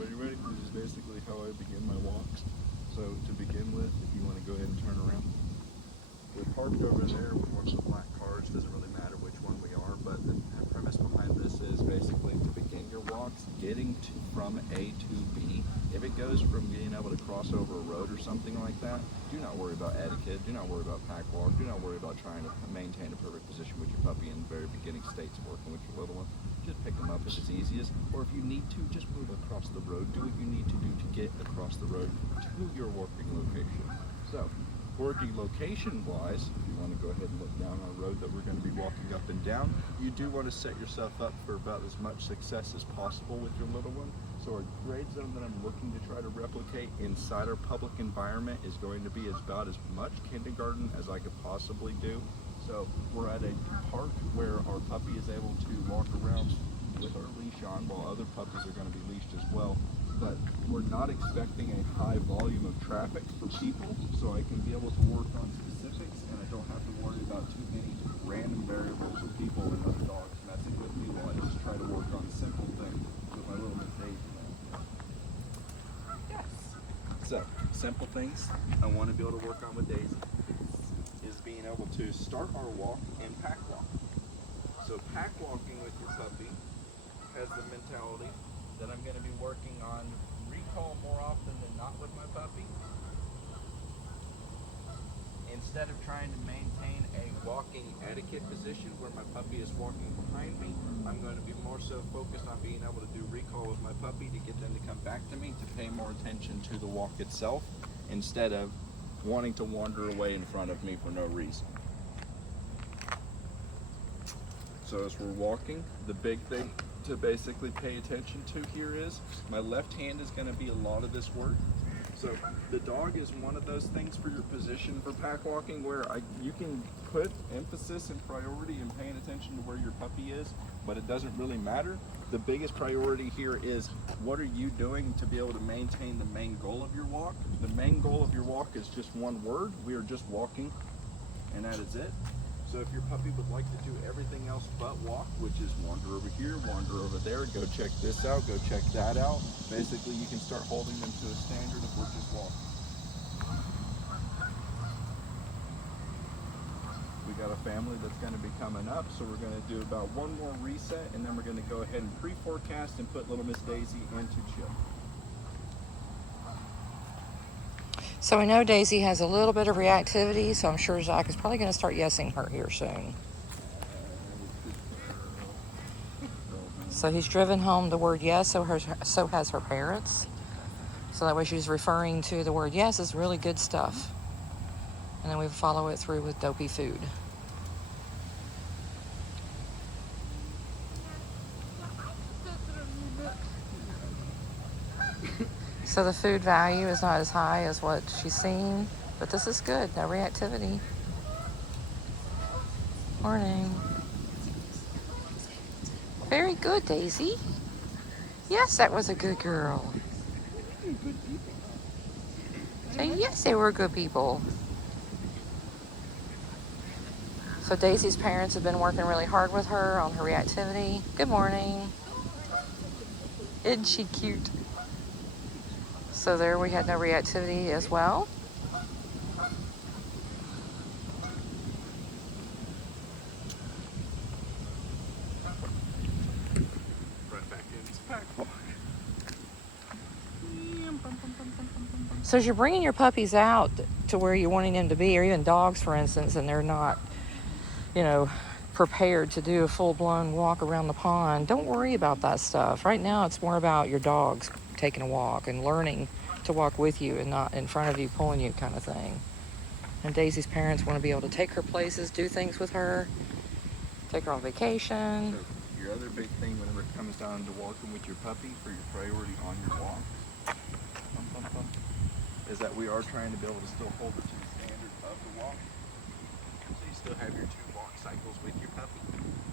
everybody ready? This is basically how I begin my walks. So to begin with, if you want to go ahead and turn around. We're parked over there. We watch the black cars. Doesn't really matter which one we are, but the premise behind this is basically to begin your walks, getting from A to B. If it goes from being able to cross over a road or something like that, do not worry about etiquette. Do not worry about pack walk. Do not worry about trying to maintain a perfect position with your puppy in the very beginning states of working with your little one. Just pick them up if it's easiest, or if you need to, just move across the road. Do what you need to do to get across the road to your working location. So, working location wise, if you want to go ahead and look down our road that we're going to be walking up and down, you do want to set yourself up for about as much success as possible with your little one. So our grade zone that I'm looking to try to replicate inside our public environment is going to be about as much kindergarten as I could possibly do. So we're at a park where our puppy is able to walk around with our leash on while other puppies are going to be leashed as well. But we're not expecting a high volume of traffic for people, so I can be able to work on specifics and I don't have to worry about too many random variables of people and other dogs messing with me while I just try to work on simple things with my little Miss Daisy. Yes. So, simple things I want to be able to work on with Daisy is being able to start our walk and pack walk. So pack walking with your puppy has the mentality that I'm going to be working on recall more often than not with my puppy. Instead of trying to maintain a walking etiquette position where my puppy is walking behind me, I'm going to be more so focused on being able to do recall with my puppy to get them to come back to me, to pay more attention to the walk itself, instead of wanting to wander away in front of me for no reason. So as we're walking, the big thing to basically pay attention to here is my left hand is going to be a lot of this work. So the dog is one of those things for your position for pack walking where you can put emphasis and priority in paying attention to where your puppy is, but it doesn't really matter. The biggest priority here is what are you doing to be able to maintain the main goal of your walk. The main goal of your walk is just one word. We are just walking, and that is it. So if your puppy would like to do everything else but walk, which is wander over here, wander over there, go check this out, go check that out, basically you can start holding them to a standard of we're just walking. We got a family that's going to be coming up, so we're going to do about one more reset, and then we're going to go ahead and pre-forecast and put little Miss Daisy into chill. So we know Daisy has a little bit of reactivity, so I'm sure Zach is probably going to start yesing her here soon. So he's driven home the word yes, so has her parents. So that way she's referring to the word yes is really good stuff. And then we follow it through with dopey food. So the food value is not as high as what she's seen, but this is good. No reactivity. Morning. Very good, Daisy. Yes, that was a good girl. Say yes, they were good people. So Daisy's parents have been working really hard with her on her reactivity. Good morning. Isn't she cute? So there we had no reactivity as well. Right back into pack walk. So as you're bringing your puppies out to where you're wanting them to be, or even dogs, for instance, and they're not, prepared to do a full-blown walk around the pond, don't worry about that stuff. Right now, it's more about your dogs taking a walk and learning to walk with you and not in front of you, pulling you kind of thing. And Daisy's parents want to be able to take her places, do things with her, take her on vacation. So your other big thing whenever it comes down to walking with your puppy for your priority on your walk is that we are trying to be able to still hold it to the standard of the walk. So you still have your 2 walk cycles with your puppy.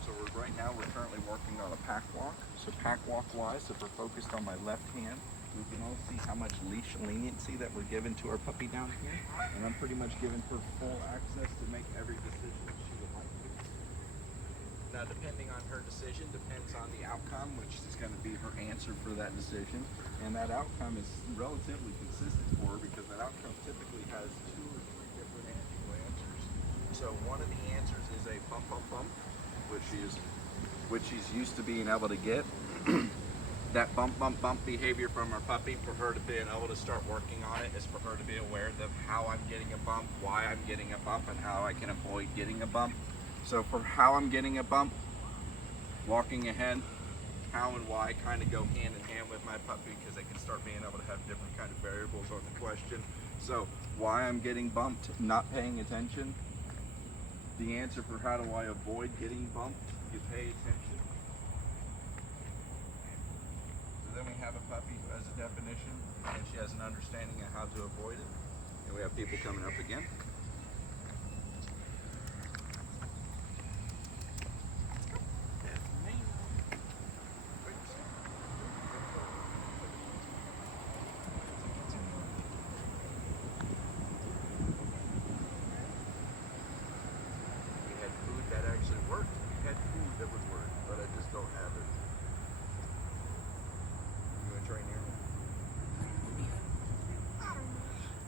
So right now we're currently working on a pack walk. So pack walk wise, if we're focused on my left hand, we can all see how much leash leniency that we're giving to our puppy down here. And I'm pretty much giving her full access to make every decision that she would like to. Now, depending on her decision, depends on the outcome, which is going to be her answer for that decision. And that outcome is relatively consistent for her because that outcome typically has 2 or 3 different answers. So one of the answers is a bump, bump, bump, which she's used to being able to get. That bump, bump, bump behavior from her puppy, for her to be able to start working on it, is for her to be aware of how I'm getting a bump, why I'm getting a bump, and how I can avoid getting a bump. So for how I'm getting a bump, walking ahead, how and why kind of go hand in hand with my puppy because they can start being able to have different kind of variables on the question. So why I'm getting bumped, not paying attention. The answer for how do I avoid getting bumped, you pay attention. Then we have a puppy who has a definition and she has an understanding of how to avoid it. And we have people coming up again. We had food that actually worked. We had food that would work, but I just don't have it.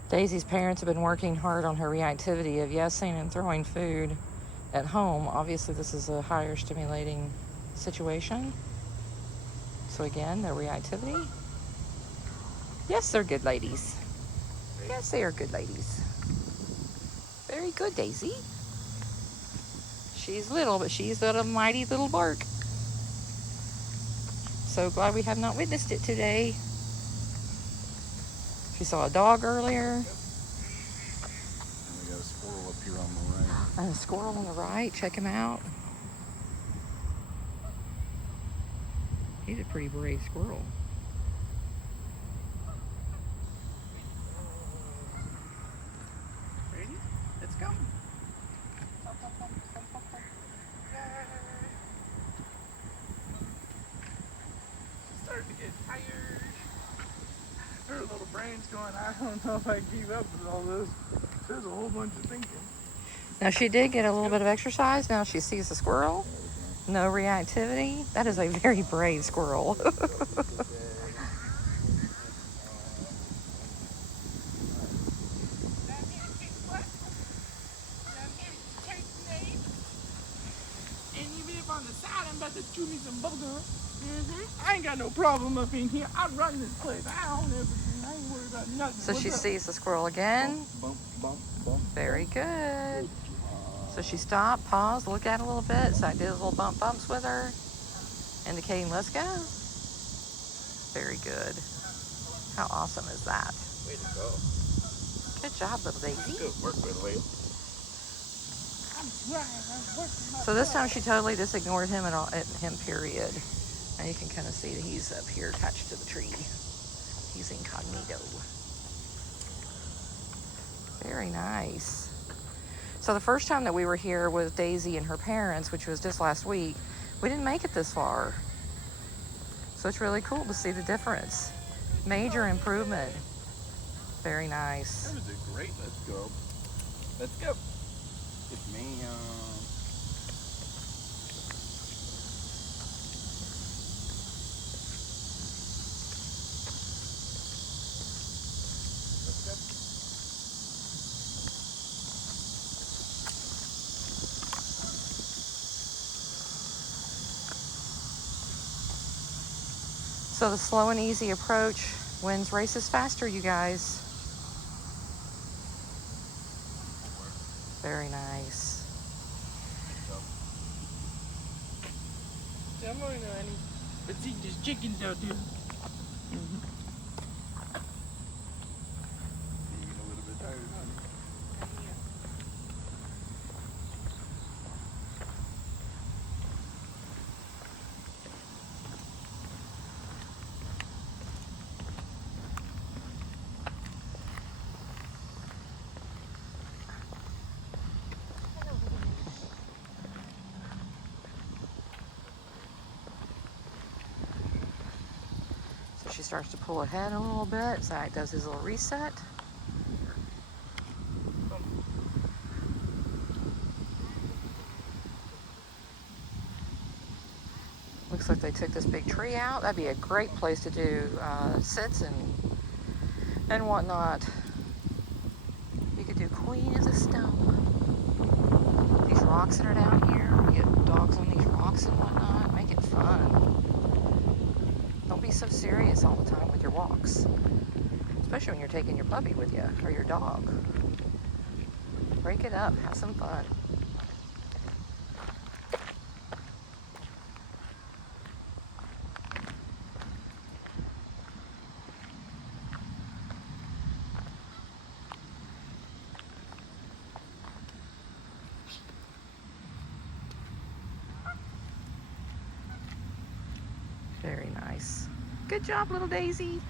Daisy's parents have been working hard on her reactivity of yesing and throwing food at home. Obviously, this is a higher stimulating situation. So again, their reactivity. Yes, they're good ladies. Yes, they are good ladies. Very good, Daisy. She's little, but she's got a mighty little bark. So glad we have not witnessed it today. She saw a dog earlier. And we got a squirrel up here on the right. And a squirrel on the right. Check him out. He's a pretty brave squirrel. Ready? Let's go. She's starting to get tired. Her little brain's going, I don't know if I can keep up with all this. There's a whole bunch of thinking. Now she did get a little bit of exercise. Now she sees the squirrel. No reactivity. That is a very brave squirrel. And even if on the side I'm about to chew me some bubblegum, I ain't got no problem up in here. I run this place. I own everything. I ain't worried about nothing. So she sees the squirrel again. Bump, bump, bump. Very good. So she stopped, paused, looked at it a little bit. So I did a little bumps with her, indicating let's go. Very good. How awesome is that? Way to go. Good job, little Daisy. Good work, by the way. I'm trying. I'm working my So this time she totally just ignored him at him, period. Now you can kind of see that he's up here attached to the tree. He's incognito. Very nice. So the first time that we were here with Daisy and her parents, which was just last week, we didn't make it this far. So it's really cool to see the difference. Major improvement. Very nice. That was a great let's go. Let's go. It's me. Let's go. So the slow and easy approach wins races faster, you guys. Very nice. Come on, honey. Let's eat these chickens out there. You get a little bit tired, honey. So she starts to pull ahead a little bit. Zach does his little reset. looks like they took this big tree out. That'd be a great place to do sits and whatnot. You could do Queen of the Stump. These rocks that are down here, get dogs on these rocks and whatnot. Make it fun. Don't be so serious all the time with your walks, especially when you're taking your puppy with you or your dog. Break it up, have some fun. Very nice. Good job, little Daisy.